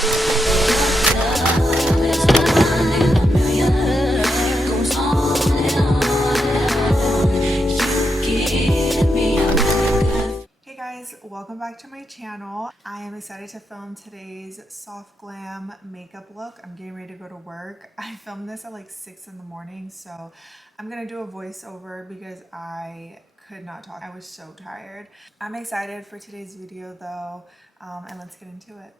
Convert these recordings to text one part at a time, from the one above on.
Hey guys, welcome back to my channel. I am excited to film today's soft glam makeup look. I'm getting ready to go to work. I filmed this at like 6 in the morning, so I'm gonna do a voiceover because I could not talk. I was so tired. I'm excited for today's video though, and let's get into it.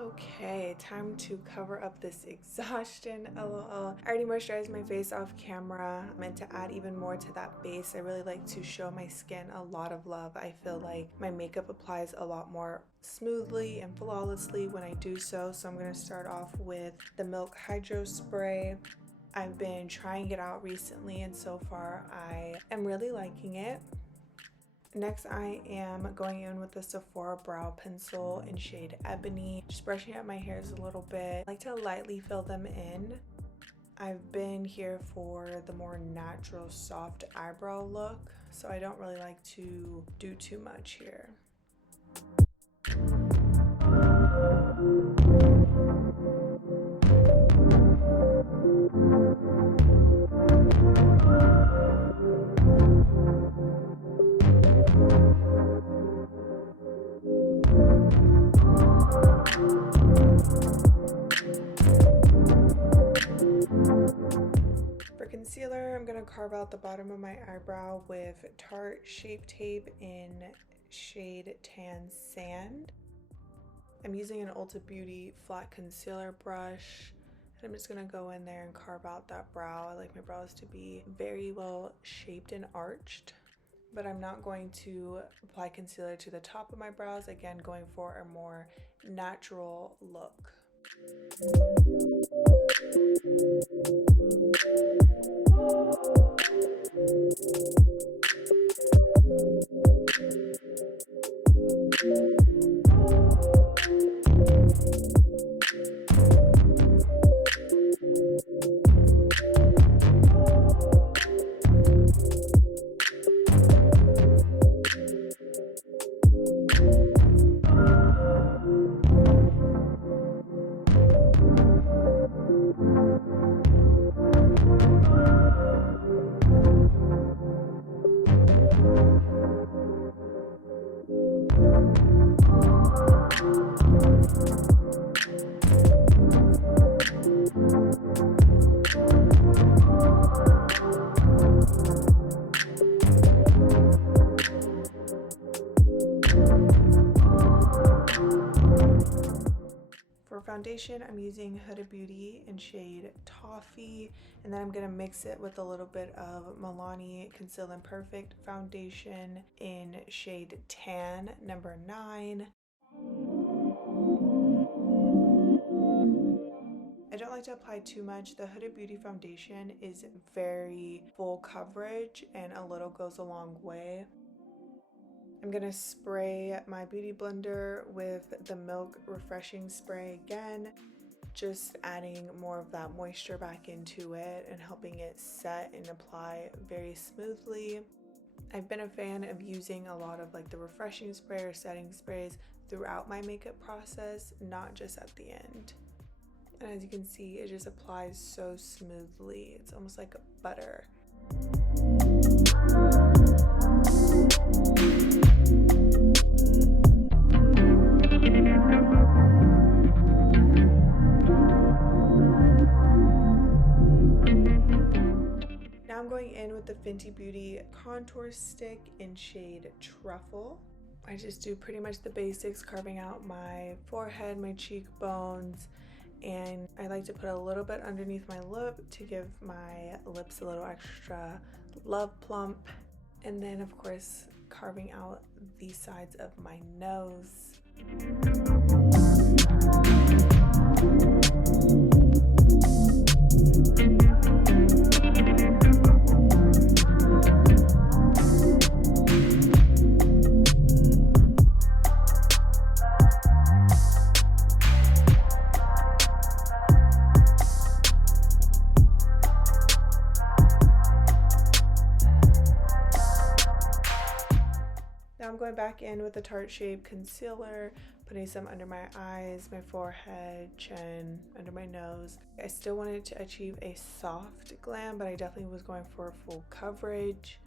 Okay, time to cover up this exhaustion, lol. I already moisturized my face off camera. I meant to add even more to that base. I really like to show my skin a lot of love. I feel like my makeup applies a lot more smoothly and flawlessly when I do so. So I'm going to start off with the Milk Hydro Spray. I've been trying it out recently and so far I am really liking it. Next, I am going in with the Sephora brow pencil in shade Ebony. Just brushing out my hairs a little bit. I like to lightly fill them in. I've been here for the more natural, soft eyebrow look, so I don't really like to do too much here. For concealer, I'm going to carve out the bottom of my eyebrow with Tarte Shape Tape in shade Tan Sand. I'm using an Ulta Beauty flat concealer brush, and I'm just going to go in there and carve out that brow. I like my brows to be very well shaped and arched, but I'm not going to apply concealer to the top of my brows. Again, going for a more natural look. Foundation, I'm using Huda Beauty in shade Toffee, and then I'm going to mix it with a little bit of Milani Conceal and Perfect foundation in shade Tan, number 9. I don't like to apply too much. The Huda Beauty foundation is very full coverage and a little goes a long way. I'm going to spray my beauty blender with the Milk Refreshing Spray again, just adding more of that moisture back into it and helping it set and apply very smoothly. I've been a fan of using a lot of like the refreshing spray or setting sprays throughout my makeup process, not just at the end. And as you can see, it just applies so smoothly. It's almost like butter. Now I'm going in with the Fenty Beauty contour stick in shade Truffle. I just do pretty much the basics, carving out my forehead, my cheekbones, and I like to put a little bit underneath my lip to give my lips a little extra love plump. And then of course carving out the sides of my nose. Now I'm going back in with the Tarte Shape Concealer, putting some under my eyes, my forehead, chin, under my nose. I still wanted to achieve a soft glam, but I definitely was going for full coverage.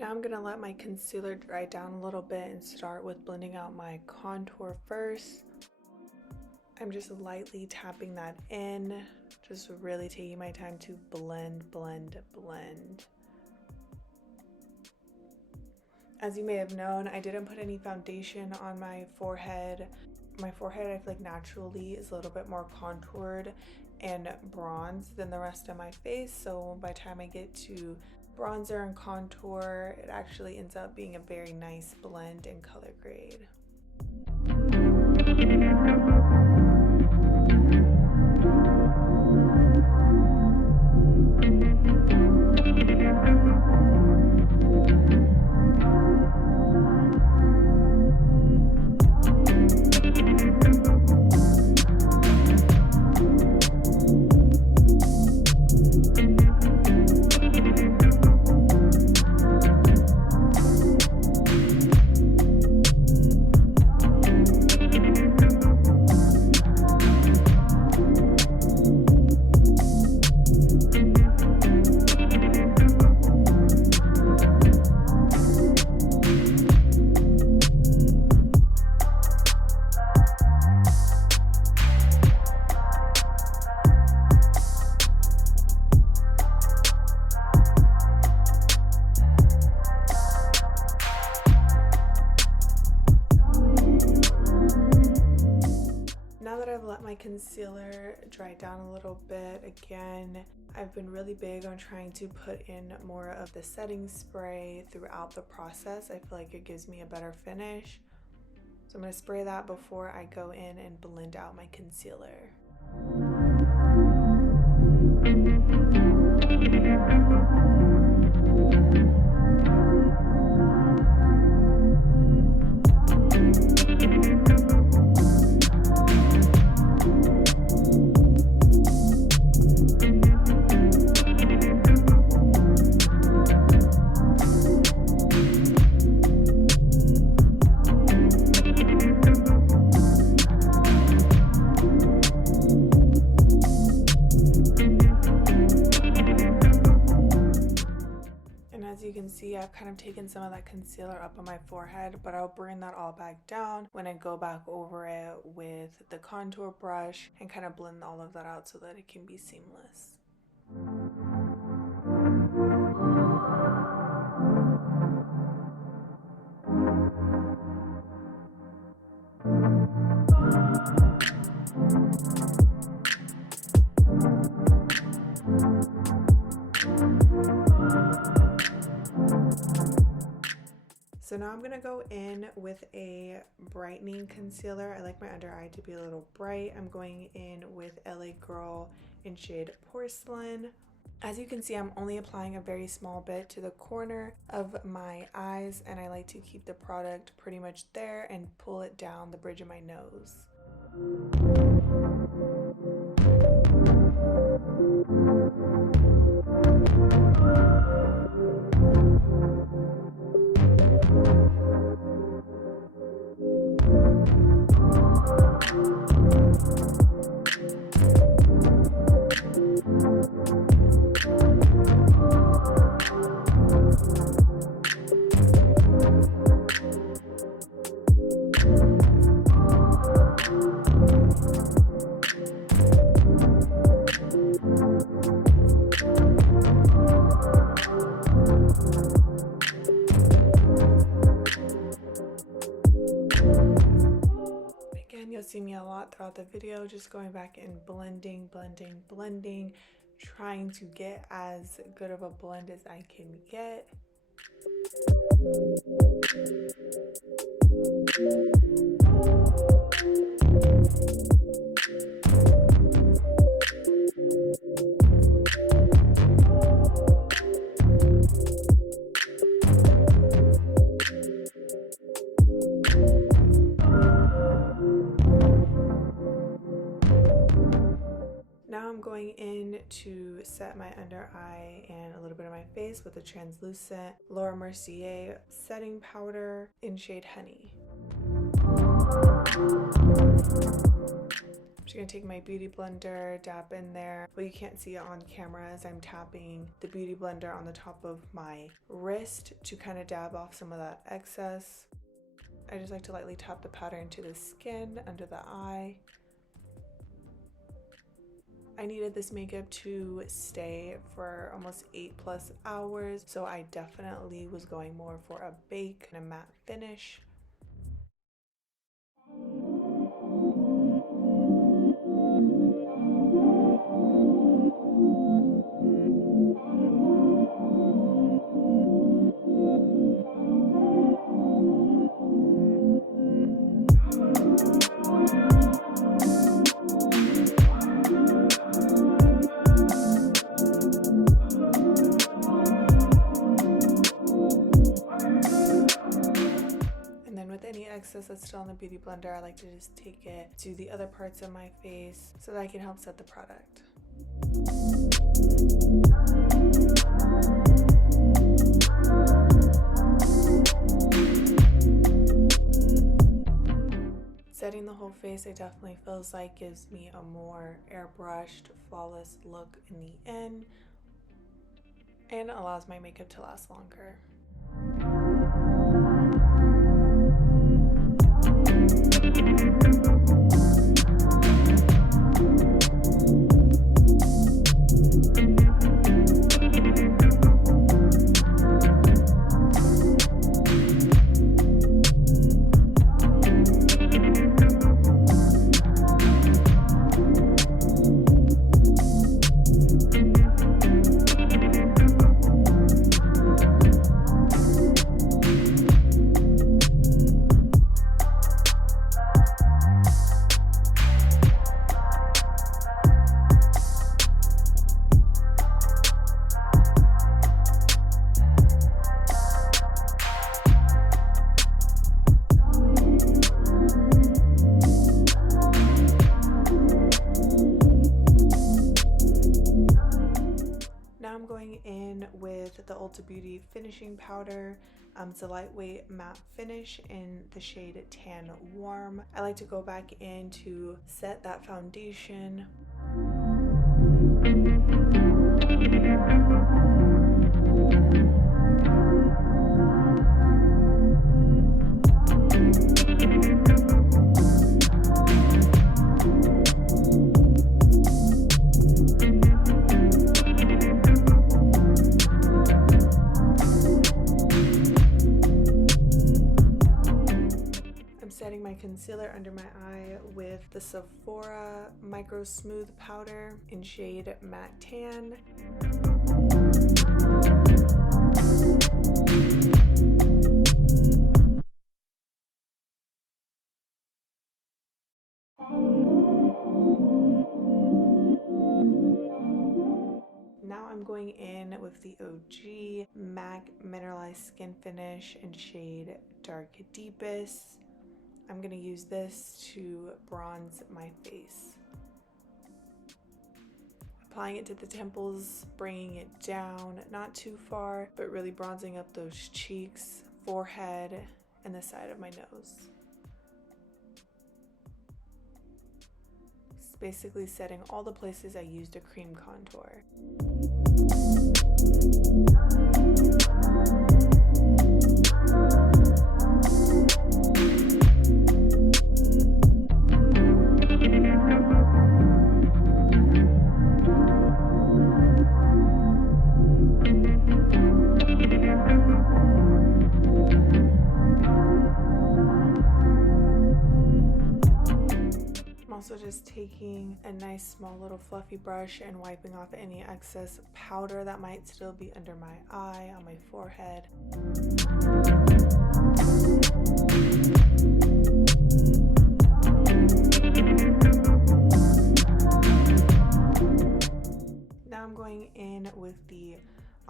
Now I'm gonna let my concealer dry down a little bit and start with blending out my contour first. I'm just lightly tapping that in, just really taking my time to blend, blend, blend. As you may have known, I didn't put any foundation on my forehead. My forehead, I feel like naturally is a little bit more contoured and bronzed than the rest of my face, so by the time I get to bronzer and contour, it actually ends up being a very nice blend in color grade. My concealer dry down a little bit. Again, I've been really big on trying to put in more of the setting spray throughout the process. I feel like it gives me a better finish. So I'm going to spray that before I go in and blend out my concealer. See, I've kind of taken some of that concealer up on my forehead, but I'll bring that all back down when I go back over it with the contour brush and kind of blend all of that out so that it can be seamless. So now I'm going to go in with a brightening concealer. I like my under eye to be a little bright. I'm going in with LA Girl in shade Porcelain. As you can see, I'm only applying a very small bit to the corner of my eyes, and I like to keep the product pretty much there and pull it down the bridge of my nose. lot throughout the video, just going back and blending, trying to get as good of a blend as I can get. Now I'm going in to set my under eye and a little bit of my face with a translucent Laura Mercier setting powder in shade Honey. I'm just going to take my beauty blender, dab in there. Well, you can't see it on camera as I'm tapping the beauty blender on the top of my wrist to kind of dab off some of that excess. I just like to lightly tap the powder into the skin, under the eye. I needed this makeup to stay for almost 8+ hours, so I definitely was going more for a bake and a matte finish. Excess that's still on the beauty blender, I like to just take it to the other parts of my face so that I can help set the product. Setting the whole face, it definitely feels like gives me a more airbrushed, flawless look in the end and allows my makeup to last longer. The Ulta Beauty finishing powder. It's a lightweight matte finish in the shade Tan Warm. I like to go back in to set that foundation. My concealer under my eye with the Sephora Micro Smooth Powder in shade Matte Tan. Now I'm going in with the OG MAC Mineralize Skin Finish in shade Dark Deepest. I'm going to use this to bronze my face. Applying it to the temples, bringing it down, not too far, but really bronzing up those cheeks, forehead, and the side of my nose. It's basically setting all the places I used a cream contour. just taking a nice small little fluffy brush and wiping off any excess powder that might still be under my eye, on my forehead. Now I'm going in with the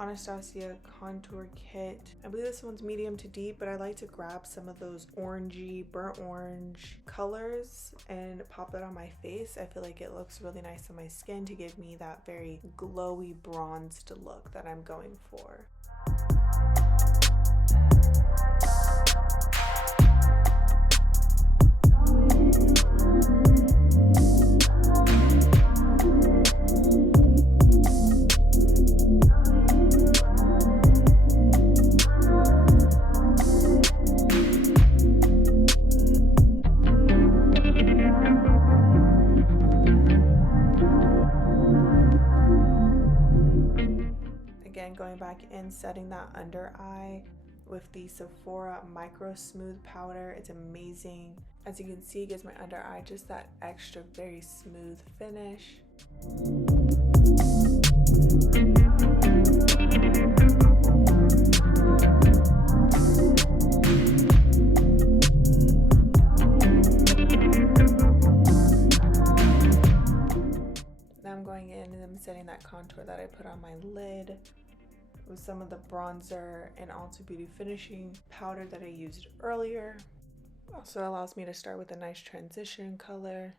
Anastasia contour kit. I believe this one's medium to deep, but I like to grab some of those orangey, burnt orange colors and pop it on my face. I feel like it looks really nice on my skin to give me that very glowy bronzed look that I'm going for. Going back in, setting that under eye with the Sephora Micro Smooth Powder. It's amazing. As you can see, it gives my under eye just that extra very smooth finish. Now I'm going in and I'm setting that contour that I put on my lid with some of the bronzer and Ulta Beauty finishing powder that I used earlier. Also allows me to start with a nice transition color.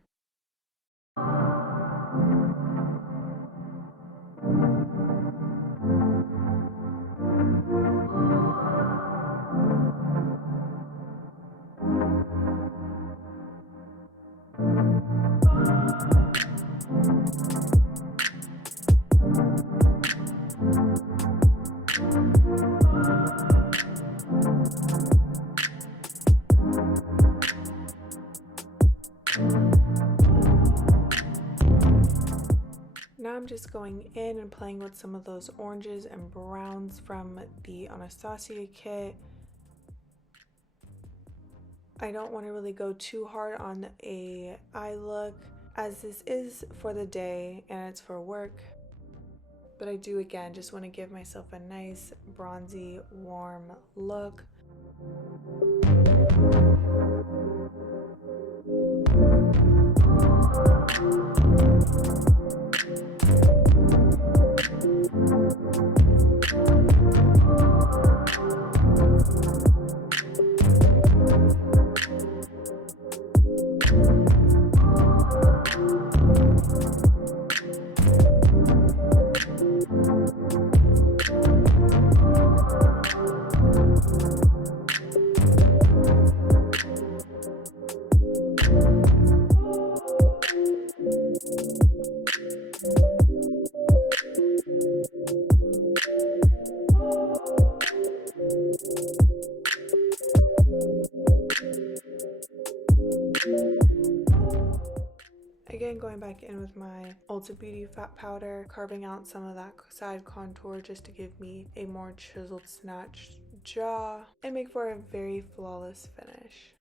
Now I'm just going in and playing with some of those oranges and browns from the Anastasia kit. I don't want to really go too hard on a eye look, as this is for the day and it's for work. But I do, again, just want to give myself a nice bronzy, warm look. Again, going back in with my Ulta Beauty fat powder, carving out some of that side contour just to give me a more chiseled, snatched jaw and make for a very flawless finish.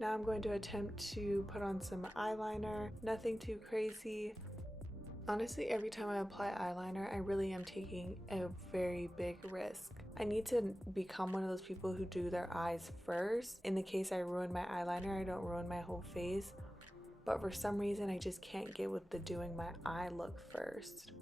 Now I'm going to attempt to put on some eyeliner, nothing too crazy. Honestly, every time I apply eyeliner, I really am taking a very big risk. I need to become one of those people who do their eyes first. In the case I ruin my eyeliner, I don't ruin my whole face. But for some reason, I just can't get with the doing my eye look first.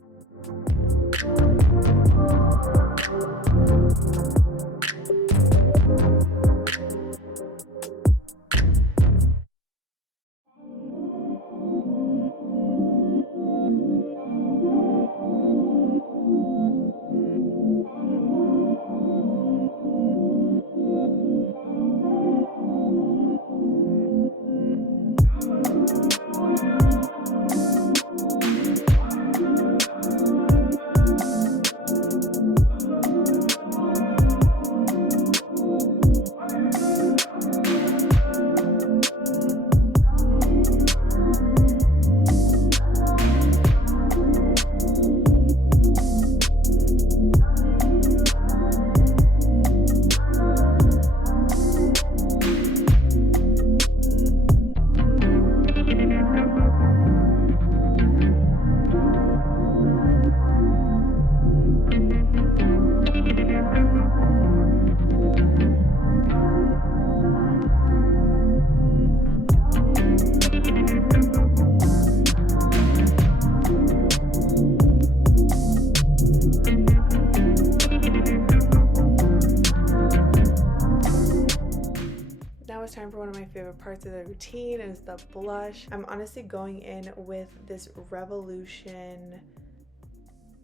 favorite parts of the routine is the blush. I'm honestly going in with this Revolution,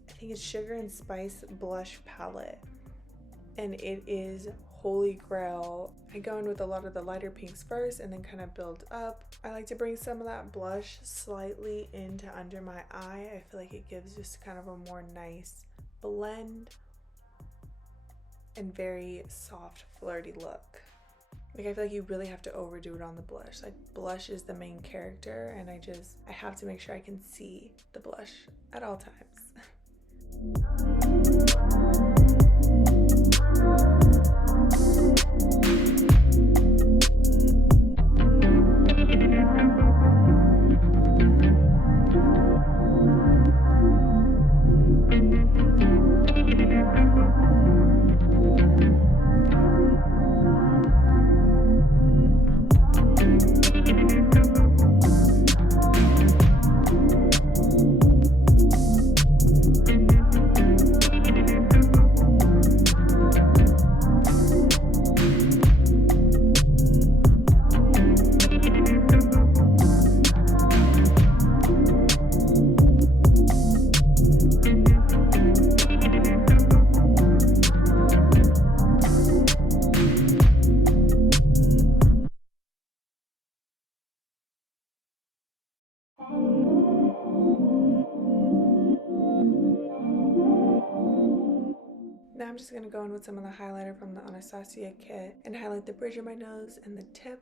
I think it's Sugar and Spice blush palette, and it is holy grail. I go in with a lot of the lighter pinks first and then kind of build up. I like to bring some of that blush slightly into under my eye. I feel like it gives just kind of a more nice blend and very soft, flirty look. Like, I feel like you really have to overdo it on the blush. Like, blush is the main character, and I have to make sure I can see the blush at all times. Now I'm just going to go in with some of the highlighter from the Anastasia kit and highlight the bridge of my nose and the tip.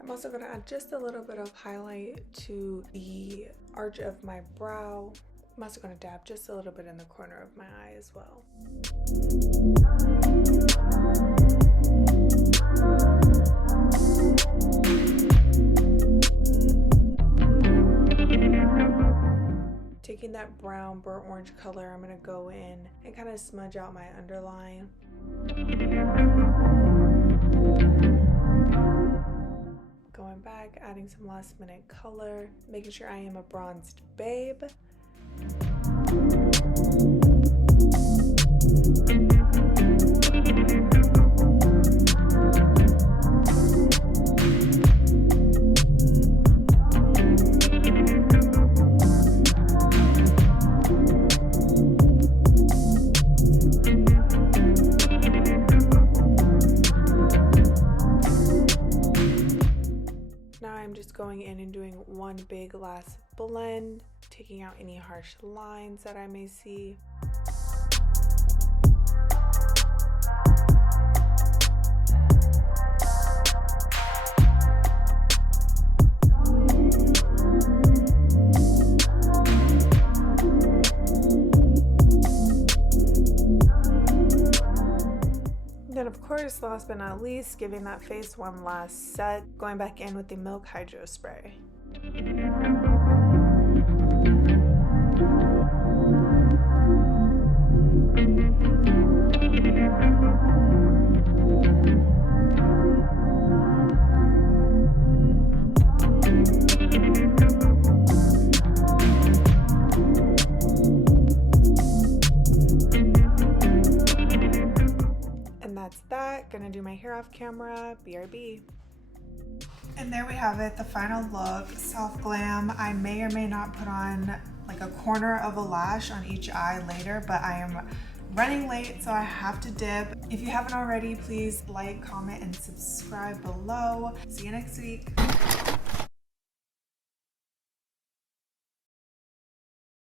I'm also going to add just a little bit of highlight to the arch of my brow. I'm also going to dab just a little bit in the corner of my eye as well. Taking that brown burnt orange color, I'm going to go in and kind of smudge out my underline. Going back, adding some last minute color, making sure I am a bronzed babe. Now I'm just going in and doing one big last blend, taking out any harsh lines that I may see. Then of course, last but not least, giving that face one last set, going back in with the Milk Hydro Spray. That's that. Gonna do my hair off camera. BRB. And there we have it, the final look. Soft glam. I may or may not put on like a corner of a lash on each eye later, but I am running late, so I have to dip. If you haven't already, please like, comment, and subscribe below. See you next week.